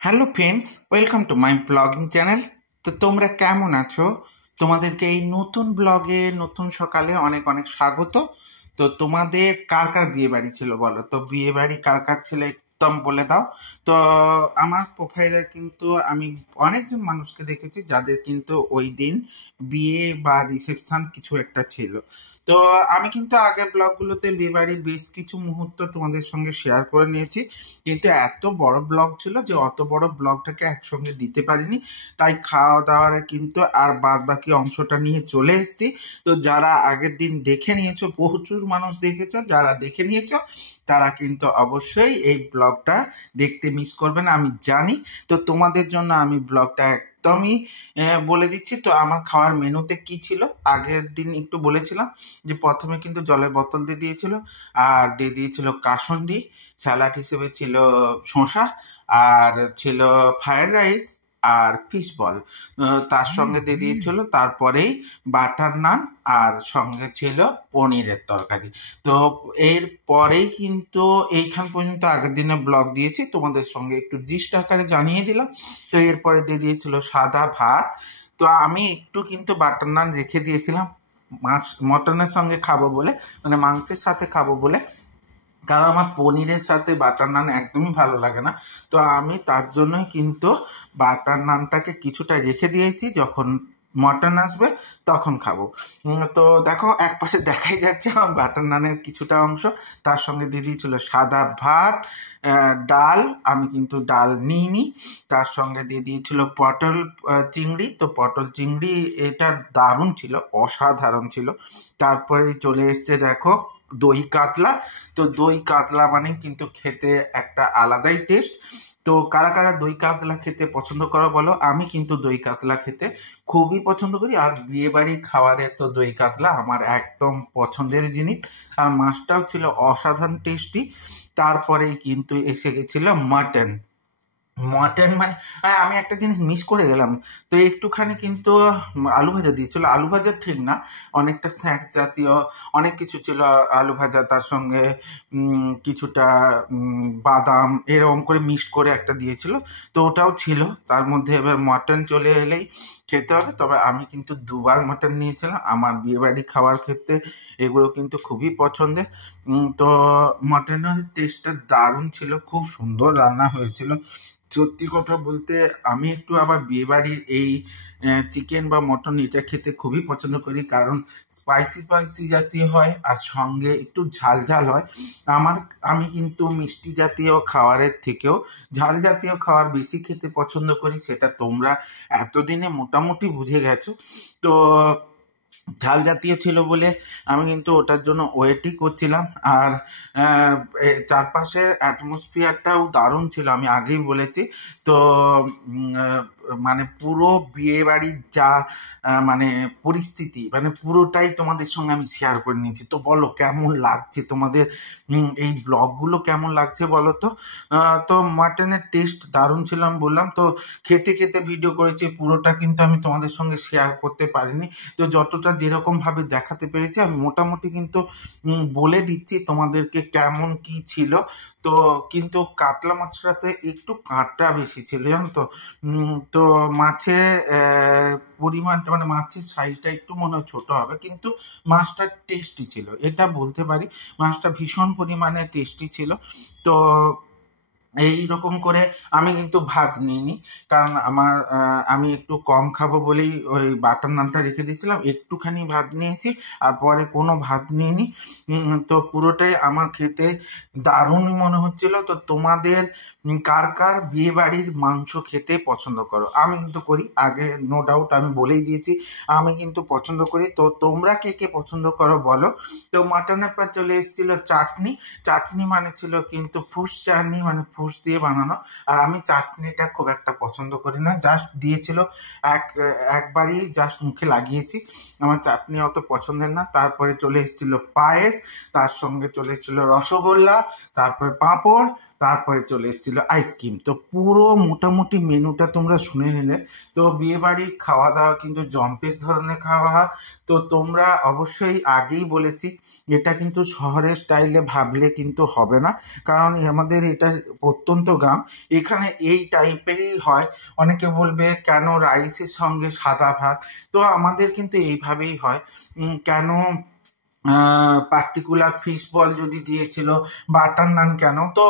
Hello friends, welcome to my blogging channel. তো তোমরা কেমন আছো? তোমাদেরকে এই নতুন ব্লগে নতুন সকালে অনেক অনেক স্বাগত। তো তোমাদের কার কার বিয়ে বাড়ি ছিল বলো তো, বিয়ে বাড়ি কার কার ছিল একদম বলে দাও। তো আমার প্রোফাইলে কিন্তু আমি অনেকজন মানুষকে দেখেছি যাদের কিন্তু ওই দিন বিয়ে বা রিসেপশন কিছু একটা ছিল। তো আমি কিন্তু আগের ব্লগগুলোতে বিয়ে বাড়ির বেশ কিছু মুহূর্ত তোমাদের সঙ্গে শেয়ার করে নিয়েছি, কিন্তু এত বড় ব্লগ ছিল যে অত বড় ব্লগটাকে একসঙ্গে দিতে পারিনি। তাই খাওয়া দাওয়ার কিন্তু আর বাদ বাকি অংশটা নিয়ে চলে এসেছি। তো যারা আগের দিন দেখে নিয়েছো, প্রচুর মানুষ দেখেছো, যারা দেখে নিয়েছো তারা কিন্তু অবশ্যই এই ব্লগটা দেখতে মিস করবে না, আমি জানি। তো তোমাদের জন্য আমি ব্লগটা একদমই বলে দিচ্ছি। তো আমার খাওয়ার মেনুতে কি ছিল আগের দিন একটু বলেছিলাম, যে প্রথমে কিন্তু জলের বোতল দিয়ে দিয়েছিল, আর দিয়ে দিয়েছিল কাসুন্দি, স্যালাড হিসেবে ছিল শসা, আর ছিল ফ্রায়েড রাইস আর ফিশ বল। তার সঙ্গে দিয়ে দিয়েছিল তারপরেই বাটার নান, আর সঙ্গে ছিল পনিরের তরকারি। তো এর পরেই কিন্তু এইখান পর্যন্ত আগের দিনে ব্লগ দিয়েছি, তোমাদের সঙ্গে একটু জিস্ট আকারে জানিয়ে দিলাম। তো এরপরে দিয়ে দিয়েছিল সাদা ভাত। তো আমি একটু কিন্তু বাটার নান রেখে দিয়েছিলাম মাছ মটনের সঙ্গে খাবো বলে, মানে মাংসের সাথে খাবো বলে, কারণ আমার পনিরের সাথে বাটার নান একদমই ভালো লাগে না। তো আমি তার জন্যই কিন্তু বাটার নানটাকে কিছুটা রেখে দিয়েছি, যখন মটন আসবে তখন খাবো। তো দেখো এক পাশে দেখাই যাচ্ছে আমার বাটার নানের কিছুটা অংশ। তার সঙ্গে দিয়ে দিয়েছিল সাদা ভাত, ডাল, আমি কিন্তু ডাল নিইনি। তার সঙ্গে দিয়ে দিয়েছিল পটল চিংড়ি। তো পটল চিংড়ি এটা দারুণ ছিল, অসাধারণ ছিল। তারপরে চলে এসছে দেখো দই কাতলা। তো দই কাতলা মানে কিন্তু খেতে একটা আলাদাই টেস্ট। তো কারা কারা দই কাতলা খেতে পছন্দ করো বলো? আমি কিন্তু দই কাতলা খেতে খুবই পছন্দ করি, আর বিয়ে বাড়ির খাবারে তো দই কাতলা আমার একদম পছন্দের জিনিস। আর মাছটাও ছিল অসাধারণ টেস্টি। তারপরেই কিন্তু এসে গেছিল মাটন। মটন মানে আমি একটা জিনিস মিস করে গেলাম। তো একটুখানি কিন্তু আলু ভাজা দিয়েছিল, আলু ভাজা ঠিক না, অনেকটা স্ন্যাক্স জাতীয় অনেক কিছু ছিল। আলু ভাজা, তার সঙ্গে কিছুটা বাদাম এরকম করে মিক্সড করে একটা দিয়েছিল। তো ওটাও ছিল তার মধ্যে। এবার মটন চলে এলেই খেতে হবে। তবে আমি কিন্তু দুবার মটন নিয়েছিলাম, আমার বিয়েবাড়ি খাওয়ার ক্ষেত্রে এগুলো কিন্তু খুবই পছন্দের। তো মটনের টেস্টটা দারুণ ছিল, খুব সুন্দর রান্না হয়েছিল। সত্যি কথা বলতে আমি একটু আবার বিয়েবাড়ির এই চিকেন বা মটন এটা খেতে খুবই পছন্দ করি, কারণ স্পাইসি স্পাইসি জাতীয় হয় আর সঙ্গে একটু ঝাল ঝাল হয়। আমি কিন্তু মিষ্টি জাতীয় খাবারের থেকেও ঝাল জাতীয় খাবার বেশি খেতে পছন্দ করি, সেটা তোমরা এতদিনে মোটামুটি বুঝে গেছো। তো ঝাল জাতীয় ছিল বলে আমি কিন্তু ওটার জন্য ওয়েটই করছিলাম। আর চারপাশের অ্যাটমসফিয়ারটাও দারুণ ছিল, আমি আগেই বলেছি। তো মানে পুরো বিয়ে বাড়ির যা মানে পরিস্থিতি, মানে পুরোটাই তোমাদের সঙ্গে আমি শেয়ার করে নিয়েছি। তো বলো কেমন লাগছে তোমাদের, এই ব্লগগুলো কেমন লাগছে বলো তো। তো মাটনের টেস্ট দারুণ ছিল আমি বললাম। তো খেতে খেতে ভিডিও করেছি, পুরোটা কিন্তু আমি তোমাদের সঙ্গে শেয়ার করতে পারিনি। তো যতটা যেরকমভাবে দেখাতে পেরেছি আমি মোটামুটি কিন্তু বলে দিচ্ছি তোমাদেরকে কেমন কি ছিল। তো কিন্তু কাতলা মাছটাতে একটু কাঁটা বেশি ছিল, জানো তো। তো মাছের পরিমাণটা, মানে মাছের সাইজটা একটু মনে হয় ছোটো হবে, কিন্তু মাছটা টেস্টি ছিল, এটা বলতে পারি। মাছটা ভীষণ পরিমাণে টেস্টি ছিল। তো এই রকম করে আমি কিন্তু ভাত নিইনি, কারণ আমি একটু কম খাবো বলেই ওই বাটার নানটা রেখে দিয়েছিলাম, একটুখানি ভাত নিয়েছি আর পরে কোনো ভাত নিইনি। তো পুরোটাই আমার খেতে দারুণই মনে হচ্ছিল। তো তোমাদের কার কার বিয়ে বাড়ির মাংস খেতে পছন্দ করো? আমি কিন্তু করি, আগে নো ডাউট আমি বলেই দিয়েছি আমি কিন্তু পছন্দ করি। তো তোমরা কে কে পছন্দ করো বলো। তো মাটনের পর চলে এসেছিল চাটনি। চাটনি মানে ছিল কিন্তু ফুস চাটনি, মানে ফুস দিয়ে বানানো। আর আমি চাটনিটা খুব একটা পছন্দ করি না, জাস্ট দিয়েছিল একবারই জাস্ট মুখে লাগিয়েছি, আমার চাটনি অত পছন্দের না। তারপরে চলে এসেছিল পায়েস, তার সঙ্গে চলে এসেছিল রসগোল্লা, তারপরে পাঁপড়, তারপরে চলে এসেছিলো আইসক্রিম। তো পুরো মোটামুটি মেনুটা তোমরা শুনে নিলে। তো বিয়েবাড়ির খাওয়া দাওয়া কিন্তু জম্পেশ ধরনের খাওয়া হয়। তো তোমরা অবশ্যই আগেই বলেছি এটা কিন্তু শহরের স্টাইলে ভাবলে কিন্তু হবে না, কারণ আমাদের এটা প্রত্যন্ত গ্রাম, এখানে এই টাইপেরই হয়। অনেকে বলবে কেন রাইসের সঙ্গে সাদা ভাত, তো আমাদের কিন্তু এইভাবেই হয়। কেন পার্টিকুলার ফিশ বল যদি দিয়েছিল, বাটার নান কেন, তো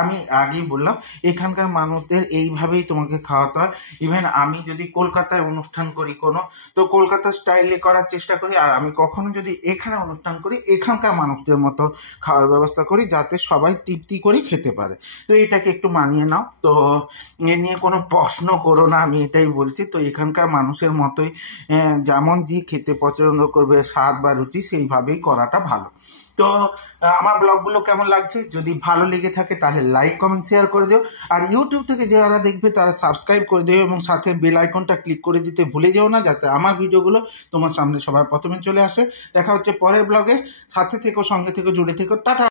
আমি আগেই বললাম এখানকার মানুষদের এইভাবেই তোমাকে খাওয়াতে হয়। ইভেন আমি যদি কলকাতায় অনুষ্ঠান করি কোনো, তো কলকাতা স্টাইলে করার চেষ্টা করি, আর আমি কখনো যদি এখানে অনুষ্ঠান করি এখানকার মানুষদের মতো খাওয়ার ব্যবস্থা করি, যাতে সবাই তৃপ্তি করে খেতে পারে। তো এটাকে একটু মানিয়ে নাও। তো এ নিয়ে কোনো প্রশ্ন করো না, আমি এটাই বলছি। তো এখানকার মানুষের মতোই যেমন যে খেতে পছন্দ করবে, স্বাদ বা রুচি, সেইভাবেই করাটা ভালো। তো আমার ব্লগগুলো কেমন লাগছে, যদি ভালো লেগে থাকে তাহলে লাইক কমেন্ট শেয়ার করে দিও। আর ইউটিউব থেকে যারা দেখবে তারা সাবস্ক্রাইব করে দিও এবং সাথে বেল আইকনটা ক্লিক করে দিতে ভুলে যেও না, যাতে আমার ভিডিওগুলো তোমার সামনে সবার প্রথমে চলে আসে। দেখা হচ্ছে পরের ব্লগে। সাথে থেকো, সঙ্গে থেকো, জুড়ে থেকো। টাটা।